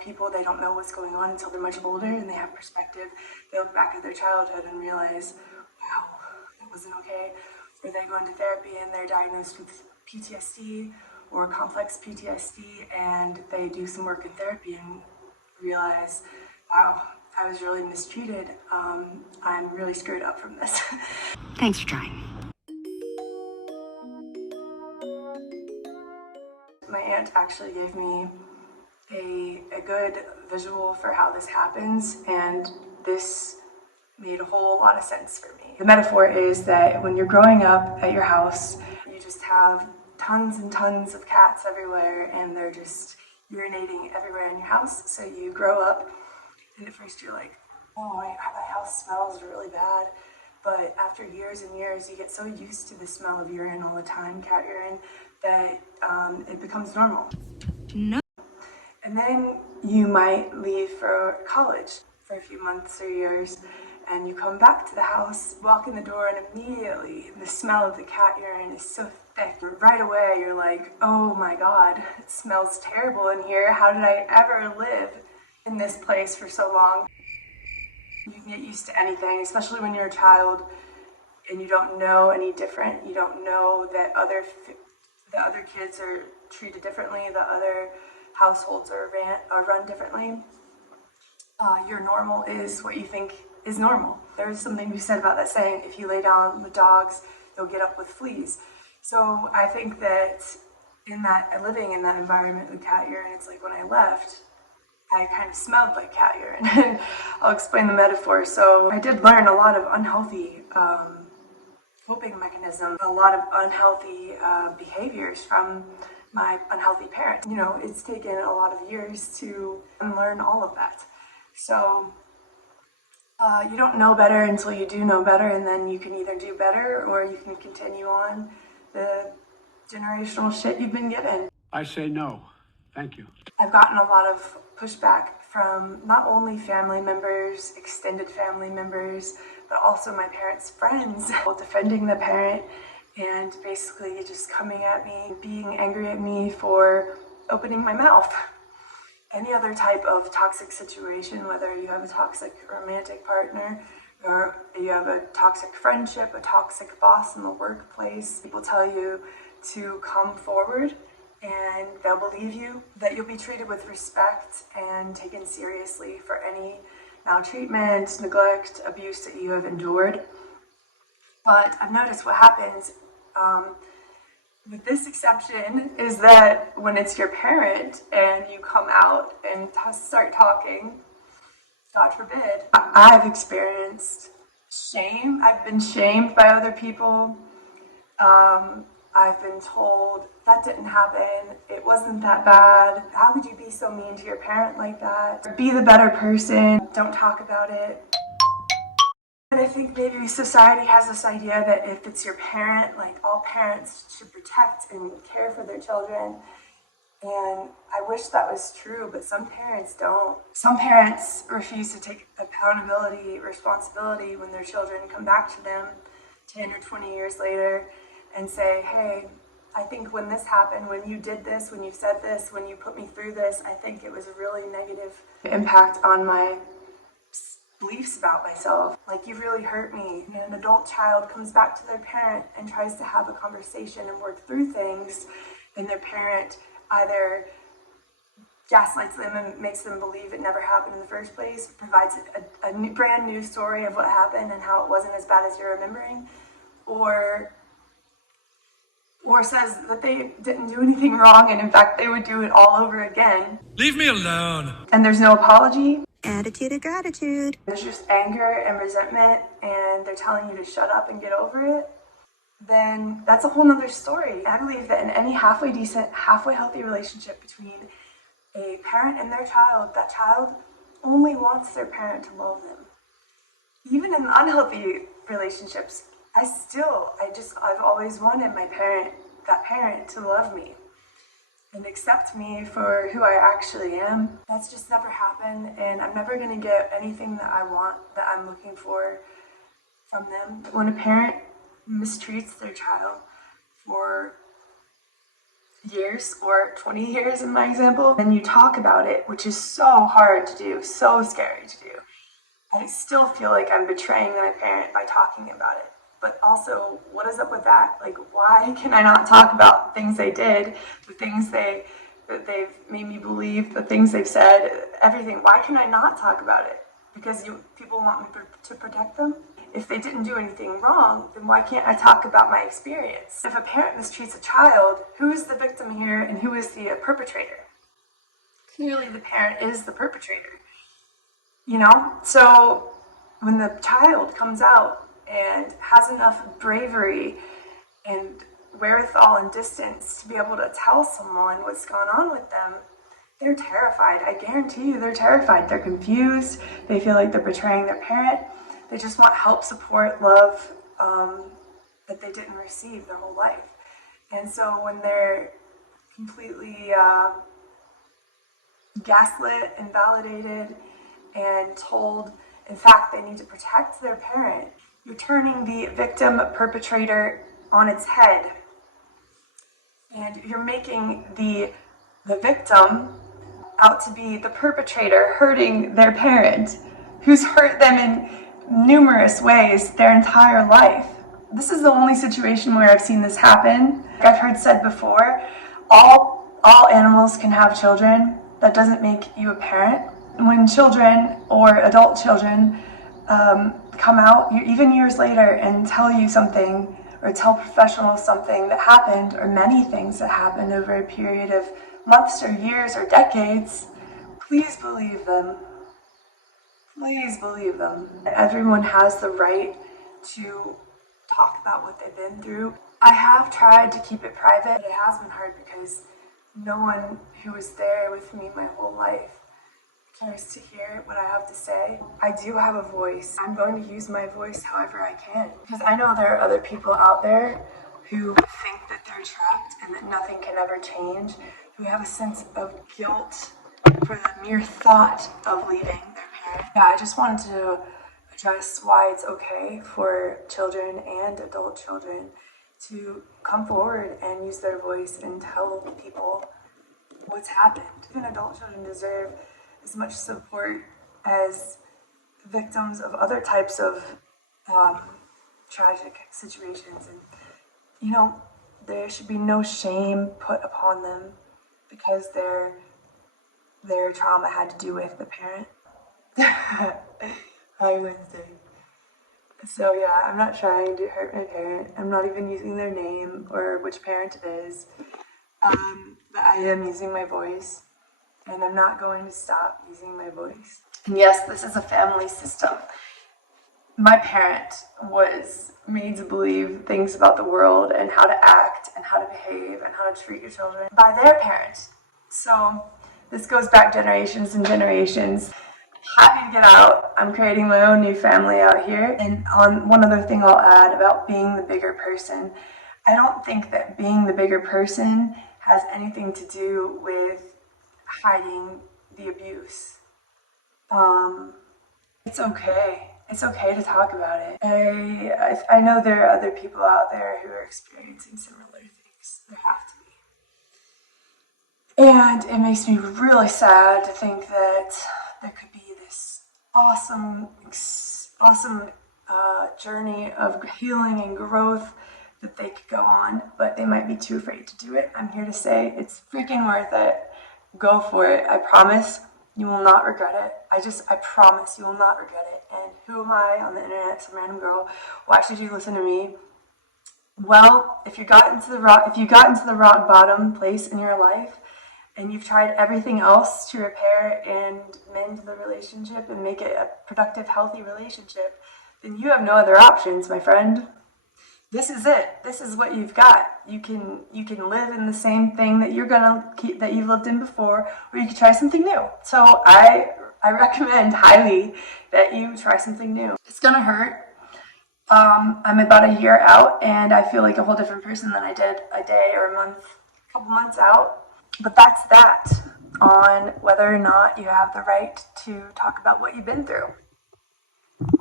of people, they don't know what's going on until they're much older and they have perspective. They look back at their childhood and realize, wow, that wasn't okay. Or they go into therapy and they're diagnosed with PTSD or complex PTSD, and they do some work in therapy and realize, wow, I was really mistreated. I'm really screwed up from this. Thanks for trying. My aunt actually gave me a good visual for how this happens, and this made a whole lot of sense for me. The metaphor is that when you're growing up at your house, you just have tons and tons of cats everywhere, and they're just urinating everywhere in your house. So you grow up, and at first you're like, oh, my house smells really bad. But after years and years, you get so used to the smell of urine all the time, cat urine, that it becomes normal. No. And then you might leave for college for a few months or years, and you come back to the house, walk in the door, and immediately the smell of the cat urine is so thick. Right away, you're like, oh my God, it smells terrible in here. How did I ever live in this place for so long? You can get used to anything, especially when you're a child and you don't know any different. You don't know that the other kids are treated differently, the other households are run differently. Your normal is what you think is normal. There's something to be said about that saying, if you lay down with dogs, they'll get up with fleas. So I think that living in that environment with cat urine, it's like when I left, I kind of smelled like cat urine. And I'll explain the metaphor. So I did learn a lot of unhealthy coping mechanism, a lot of unhealthy behaviors from my unhealthy parents. You know, it's taken a lot of years to unlearn all of that. So you don't know better until you do know better, and then you can either do better or you can continue on the generational shit you've been given. I say no. Thank you. I've gotten a lot of pushback from not only family members, extended family members, but also my parents' friends, defending the parent and basically just coming at me, being angry at me for opening my mouth. Any other type of toxic situation, whether you have a toxic romantic partner or you have a toxic friendship, a toxic boss in the workplace, people tell you to come forward and they'll believe you, that you'll be treated with respect and taken seriously for any maltreatment, neglect, abuse that you have endured. But I've noticed what happens with this exception is that when it's your parent and you come out and start talking, God forbid, I've experienced shame. I've been shamed by other people. I've been told that didn't happen. It wasn't that bad. How could you be so mean to your parent like that? Be the better person. Don't talk about it. And I think maybe society has this idea that if it's your parent, like all parents should protect and care for their children. And I wish that was true, but some parents don't. Some parents refuse to take accountability, responsibility when their children come back to them 10 or 20 years later and say, hey, I think when this happened, when you did this, when you said this, when you put me through this, I think it was a really negative impact on my beliefs about myself. Like, you really hurt me. And an adult child comes back to their parent and tries to have a conversation and work through things, and their parent either gaslights them and makes them believe it never happened in the first place, provides a brand new story of what happened and how it wasn't as bad as you're remembering, or says that they didn't do anything wrong and in fact they would do it all over again. Leave me alone. And there's no apology. Attitude of gratitude. There's just anger and resentment, and they're telling you to shut up and get over it. Then that's a whole nother story. I believe that in any halfway decent, halfway healthy relationship between a parent and their child, that child only wants their parent to love them. Even in unhealthy relationships, I've always wanted that parent to love me and accept me for who I actually am. That's just never happened, and I'm never going to get anything that I want, that I'm looking for from them. When a parent mistreats their child for years or 20 years in my example, then you talk about it, which is so hard to do, so scary to do. I still feel like I'm betraying my parent by talking about it. But also, what is up with that? Like, why can I not talk about things they did, the things that they've made me believe, the things they've said, everything? Why can I not talk about it? Because people want me to protect them? If they didn't do anything wrong, then why can't I talk about my experience? If a parent mistreats a child, who is the victim here and who is the perpetrator? Clearly, the parent is the perpetrator. So when the child comes out and has enough bravery and wherewithal and distance to be able to tell someone what's gone on with them, they're terrified. I guarantee you they're terrified. They're confused. They feel like they're betraying their parent. They just want help, support, love that they didn't receive their whole life. And so when they're completely gaslit, invalidated, and told, in fact, they need to protect their parent, you're turning the victim perpetrator on its head. And you're making the victim out to be the perpetrator hurting their parent, who's hurt them in numerous ways their entire life. This is the only situation where I've seen this happen. I've heard said before, all animals can have children. That doesn't make you a parent. When children or adult children come out, even years later, and tell you something or tell professionals something that happened, or many things that happened over a period of months or years or decades, please believe them. Please believe them. Everyone has the right to talk about what they've been through. I have tried to keep it private, but it has been hard because no one who was there with me my whole life cares to hear what I have to say. I do have a voice. I'm going to use my voice however I can, because I know there are other people out there who think that they're trapped and that nothing can ever change, who have a sense of guilt for the mere thought of leaving their parent. Yeah, I just wanted to address why it's okay for children and adult children to come forward and use their voice and tell people what's happened. Even adult children deserve as much support as victims of other types of tragic situations. And, there should be no shame put upon them because their trauma had to do with the parent. Hi, Wednesday. So yeah, I'm not trying to hurt my parent. I'm not even using their name or which parent it is. But I am using my voice. And I'm not going to stop using my voice. And yes, this is a family system. My parent was made to believe things about the world and how to act and how to behave and how to treat your children by their parents. So this goes back generations and generations. Happy to get out. I'm creating my own new family out here. And on one other thing I'll add about being the bigger person, I don't think that being the bigger person has anything to do with hiding the abuse. It's okay. It's okay to talk about it. I know there are other people out there who are experiencing similar things. There have to be. And it makes me really sad to think that there could be this awesome journey of healing and growth that they could go on, but they might be too afraid to do it. I'm here to say it's freaking worth it. Go for it. I promise you will not regret it. I promise you will not regret it. And who am I on the internet, some random girl? Why should you listen to me? Well, if you got into the rock bottom place in your life, and you've tried everything else to repair and mend the relationship and make it a productive, healthy relationship, then you have no other options, my friend. This is it. This is what you've got. You can live in the same thing that that you've lived in before, or you can try something new. So I recommend highly that you try something new. It's gonna hurt. I'm about a year out, and I feel like a whole different person than I did a day or a couple months out. But that's that on whether or not you have the right to talk about what you've been through.